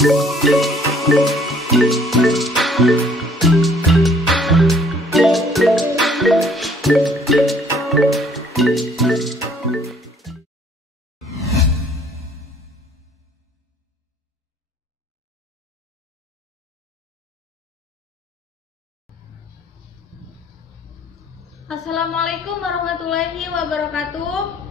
Assalamualaikum warahmatullahi wabarakatuh.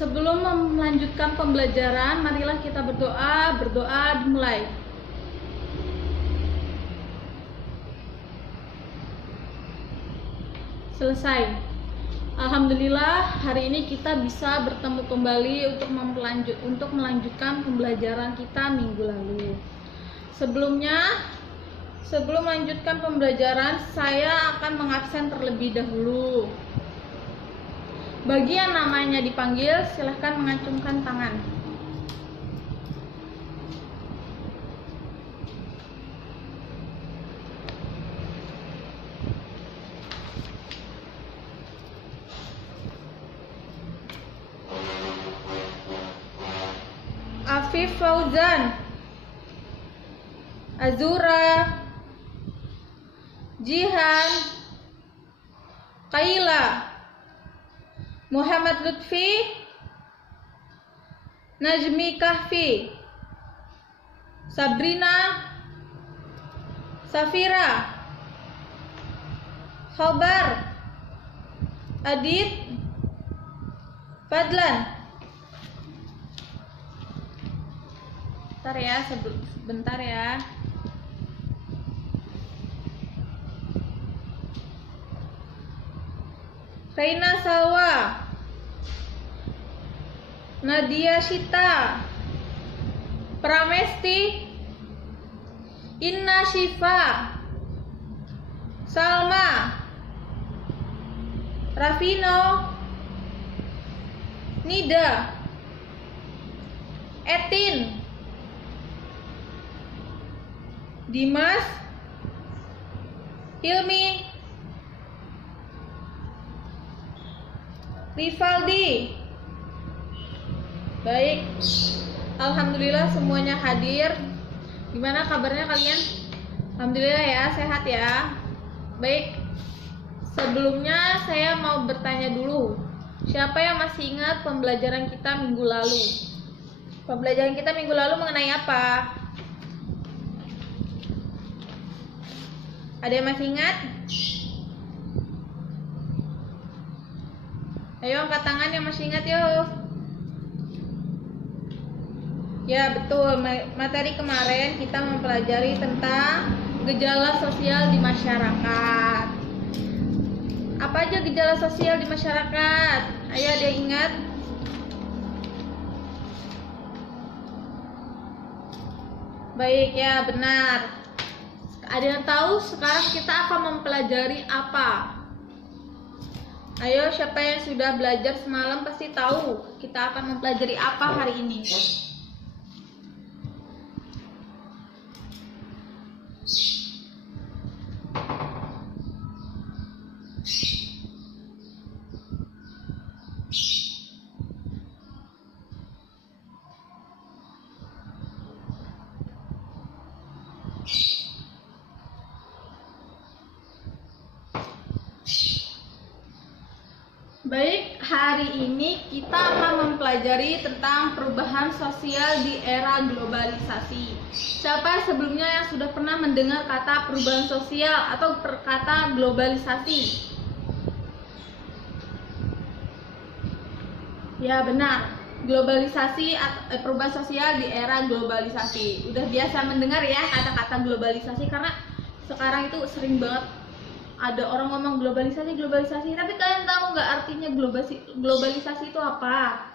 Sebelum melanjutkan pembelajaran, marilah kita berdoa. Berdoa dimulai. Selesai. Alhamdulillah, hari ini kita bisa bertemu kembali untuk melanjutkan pembelajaran kita minggu lalu. Sebelum melanjutkan pembelajaran, saya akan mengabsen terlebih dahulu. Bagi yang namanya dipanggil, silahkan mengacungkan tangan. Afif Fauzan, Azura, Jihan, Kaila, Muhammad Lutfi, Najmi Kahfi, Sabrina, Safira, Khobar, Adit, Fadlan. Sebentar ya. Reina Salwa, Nadia Shita, Pramesti, Inna Shifa, Salma, Rafino, Nida, Etin, Dimas, Hilmi, Rivaldi. Baik, alhamdulillah semuanya hadir. Gimana kabarnya kalian? Alhamdulillah ya, sehat ya. Baik, sebelumnya saya mau bertanya dulu. Siapa yang masih ingat pembelajaran kita minggu lalu? Pembelajaran kita minggu lalu mengenai apa? Ada yang masih ingat? Ayo angkat tangan yang masih ingat yuk. Ya betul, materi kemarin kita mempelajari tentang gejala sosial di masyarakat. Apa aja gejala sosial di masyarakat? Ayo ada yang ingat? Baik ya, benar. Ada yang tahu sekarang kita akan mempelajari apa? Ayo, siapa yang sudah belajar semalam pasti tahu kita akan mempelajari apa hari ini. Baik, hari ini kita akan mempelajari tentang perubahan sosial di era globalisasi. Siapa sebelumnya yang sudah pernah mendengar kata perubahan sosial atau kata globalisasi? Ya benar, globalisasi atau perubahan sosial di era globalisasi. Udah biasa mendengar ya kata-kata globalisasi karena sekarang itu sering banget ada orang ngomong globalisasi, tapi kalian tahu nggak artinya globalisasi itu apa?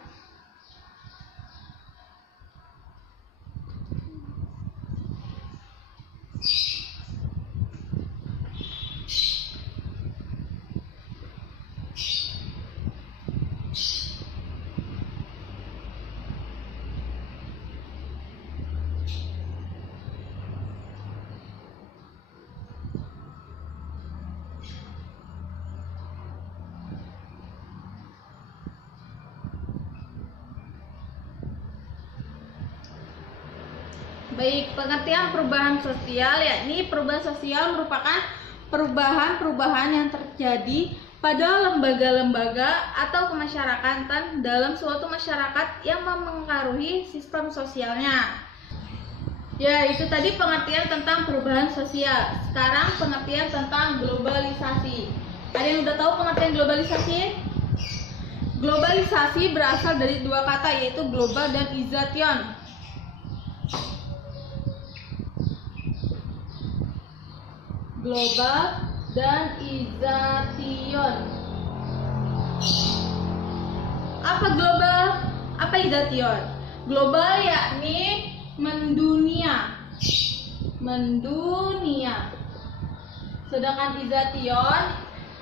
Baik, pengertian perubahan sosial yakni perubahan sosial merupakan perubahan-perubahan yang terjadi pada lembaga-lembaga atau kemasyarakatan dalam suatu masyarakat yang memengaruhi sistem sosialnya. Ya, itu tadi pengertian tentang perubahan sosial. Sekarang pengertian tentang globalisasi. Ada yang udah tahu pengertian globalisasi? Globalisasi berasal dari dua kata, yaitu global dan ization. Global dan ization. Apa global? Apa ization? Global yakni mendunia. Mendunia. Sedangkan ization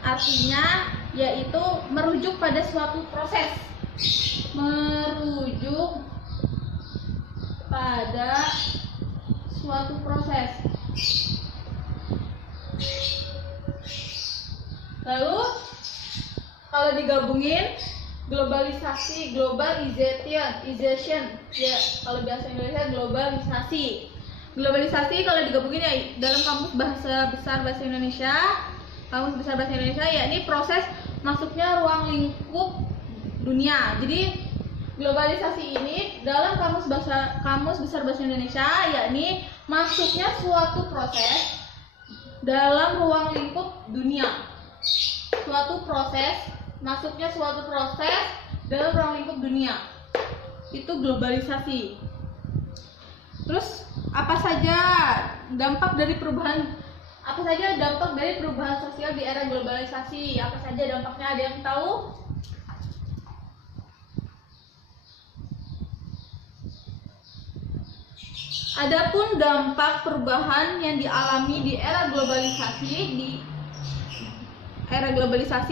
artinya yaitu merujuk pada suatu proses. Merujuk pada suatu proses. Lalu kalau digabungin globalisasi, globalization, ya kalau bahasa Indonesia globalisasi. Globalisasi kalau digabungin ya dalam kamus bahasa besar bahasa Indonesia, yakni proses masuknya ruang lingkup dunia. Jadi globalisasi ini dalam kamus besar bahasa Indonesia yakni masuknya suatu proses dalam ruang lingkup dunia. Masuknya suatu proses dalam ruang lingkup dunia. Itu globalisasi. Terus apa saja dampak dari perubahan sosial di era globalisasi? Apa saja dampaknya? Ada yang tahu? Adapun dampak perubahan yang dialami di era globalisasi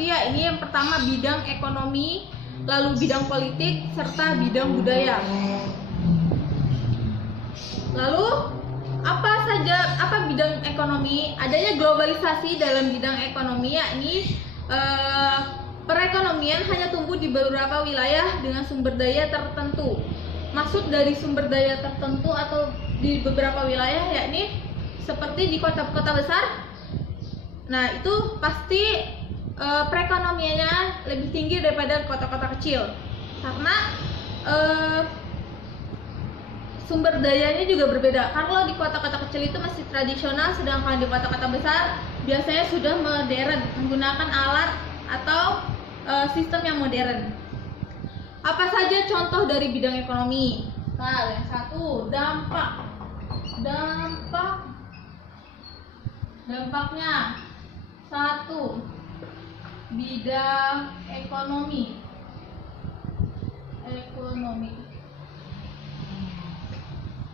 ya ini yang pertama bidang ekonomi, lalu bidang politik serta bidang budaya. Lalu apa bidang ekonomi? Adanya globalisasi dalam bidang ekonomi yakni perekonomian hanya tumbuh di beberapa wilayah dengan sumber daya tertentu. Maksud dari sumber daya tertentu atau di beberapa wilayah yakni seperti di kota-kota besar. Nah, itu pasti perekonomiannya lebih tinggi daripada kota-kota kecil. Karena sumber dayanya juga berbeda. Kalau di kota-kota kecil itu masih tradisional, sedangkan di kota-kota besar biasanya sudah modern, menggunakan alat atau sistem yang modern. Apa saja contoh dari bidang ekonomi? Nah, yang satu, dampaknya. Satu, bidang ekonomi.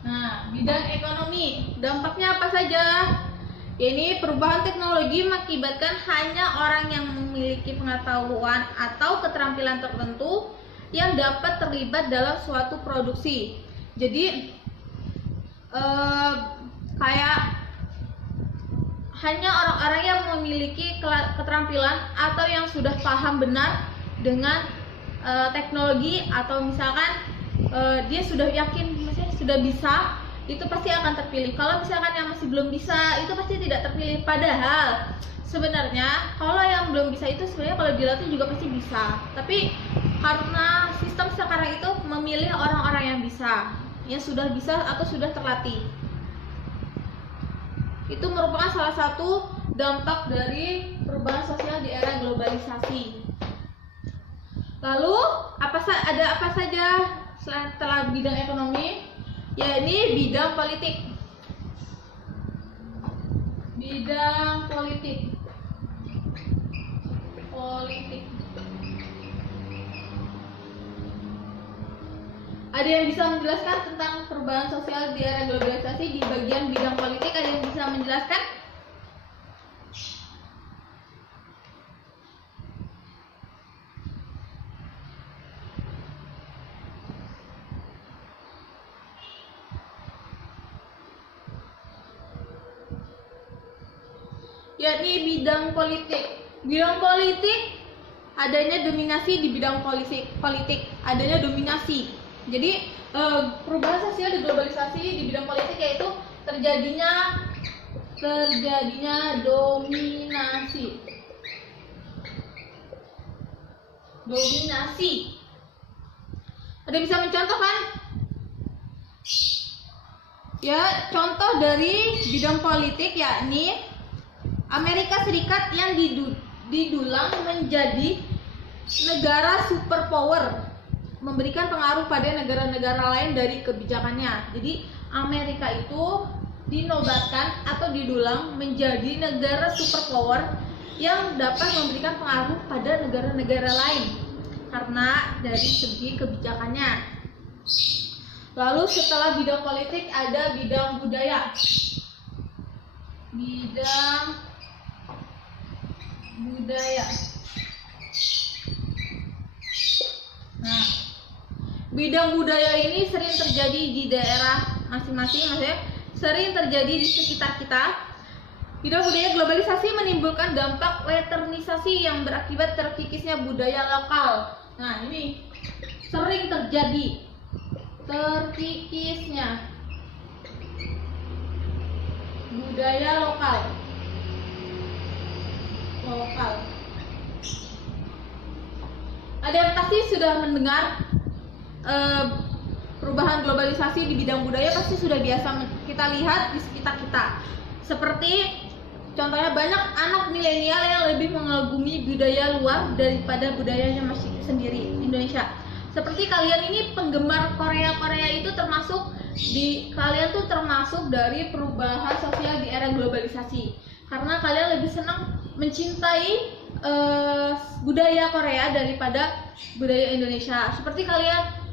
Nah, bidang ekonomi, dampaknya apa saja? Ini perubahan teknologi mengakibatkan hanya orang yang memiliki pengetahuan atau keterampilan tertentu yang dapat terlibat dalam suatu produksi. Jadi kayak hanya orang-orang yang memiliki keterampilan atau yang sudah paham benar dengan teknologi, atau misalkan dia sudah yakin, maksudnya sudah bisa, itu pasti akan terpilih. Kalau misalkan yang masih belum bisa, itu pasti tidak terpilih. Padahal sebenarnya kalau yang belum bisa itu sebenarnya kalau dilatih juga pasti bisa. Tapi karena sistem sekarang itu memilih orang-orang yang bisa, yang sudah bisa atau sudah terlatih. Itu merupakan salah satu dampak dari perubahan sosial di era globalisasi. Lalu ada apa saja setelah bidang ekonomi? Ya, ini bidang politik. Ada yang bisa menjelaskan tentang perubahan sosial di era globalisasi di bagian bidang politik? Ada yang bisa menjelaskan? Yakni bidang politik. Bidang politik adanya dominasi di bidang politik, adanya dominasi. Jadi perubahan sosial di globalisasi di bidang politik yaitu terjadinya dominasi. Ada bisa mencontoh kan? Ya, contoh dari bidang politik yakni Amerika Serikat yang didulang menjadi negara superpower, memberikan pengaruh pada negara-negara lain dari kebijakannya. Jadi Amerika itu dinobatkan atau didulang menjadi negara superpower yang dapat memberikan pengaruh pada negara-negara lain karena dari segi kebijakannya. Lalu setelah bidang politik ada bidang budaya. Nah, bidang budaya ini sering terjadi di daerah masing-masing, maksudnya sering terjadi di sekitar kita. Bidang budaya globalisasi menimbulkan dampak westernisasi yang berakibat terkikisnya budaya lokal. Nah, ini sering terjadi terkikisnya budaya lokal. Ada yang pasti sudah mendengar perubahan globalisasi di bidang budaya, pasti sudah biasa kita lihat di sekitar kita. Seperti contohnya banyak anak milenial yang lebih mengagumi budaya luar daripada budayanya masih sendiri Indonesia. Seperti kalian ini penggemar Korea itu kalian tuh termasuk dari perubahan sosial di era globalisasi. Karena kalian lebih senang mencintai budaya Korea daripada budaya Indonesia. Seperti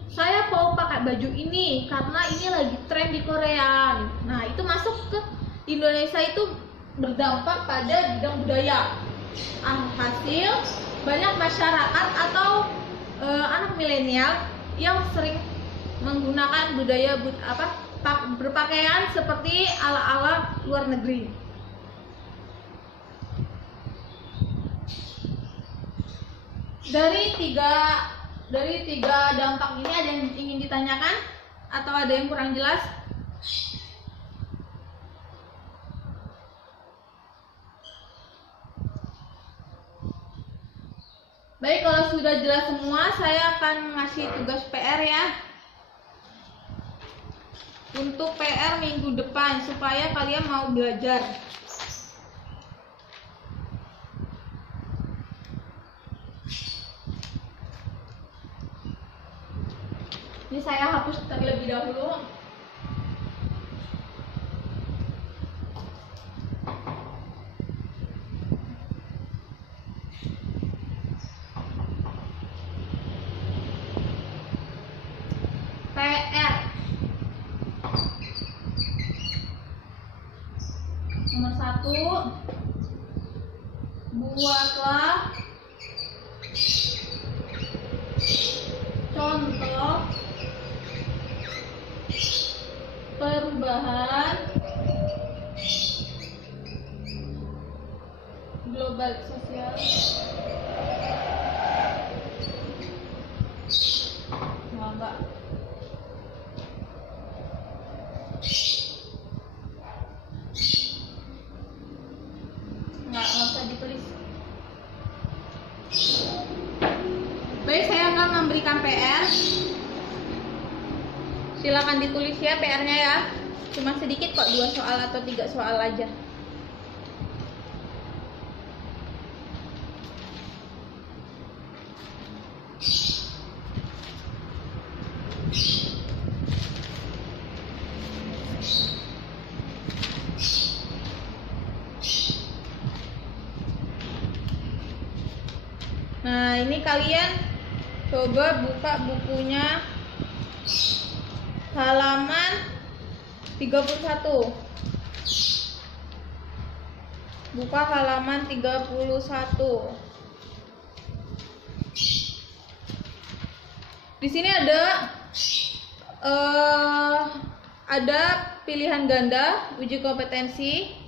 saya mau pakai baju ini karena ini lagi tren di Korea. Nah, itu masuk ke Indonesia itu berdampak pada bidang budaya. Hasil banyak masyarakat atau anak milenial yang sering menggunakan budaya berpakaian seperti ala-ala luar negeri. Dari tiga dampak ini ada yang ingin ditanyakan atau ada yang kurang jelas? Baik, kalau sudah jelas semua, saya akan ngasih tugas PR ya. Untuk PR minggu depan supaya kalian mau belajar. Ini saya hapus terlebih dahulu. PR nomor 1, buatlah contoh perubahan global sosial. Mbak. Nggak usah ditulis. Baik, saya akan memberikan PR. Silakan ditulis ya PR-nya ya. Cuma sedikit kok, 2 soal atau 3 soal aja. Nah, ini kalian coba buka bukunya halaman 31. Buka halaman 31. Di sini ada pilihan ganda uji kompetensi.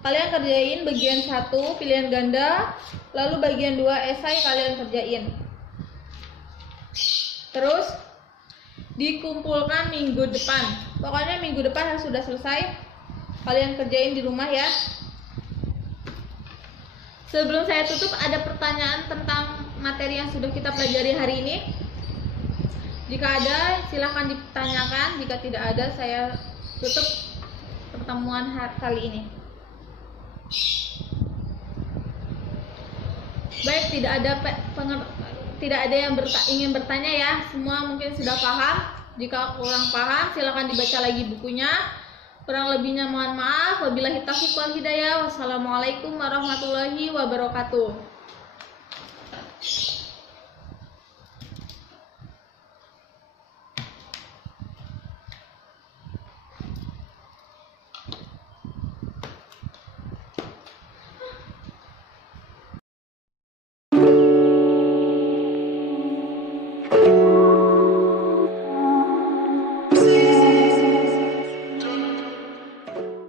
Kalian kerjain bagian 1 pilihan ganda, lalu bagian 2 esai kalian kerjain. Terus dikumpulkan minggu depan. Pokoknya minggu depan harus sudah selesai. Kalian kerjain di rumah ya. Sebelum saya tutup, ada pertanyaan tentang materi yang sudah kita pelajari hari ini. Jika ada, silahkan ditanyakan. Jika tidak ada, saya tutup pertemuan kali ini. Baik, tidak ada yang ingin bertanya ya. Semua mungkin sudah paham. Jika kurang paham, silahkan dibaca lagi bukunya. Kurang lebihnya mohon maaf. Wabillahi taufiq wal hidayah. Wassalamualaikum warahmatullahi wabarakatuh.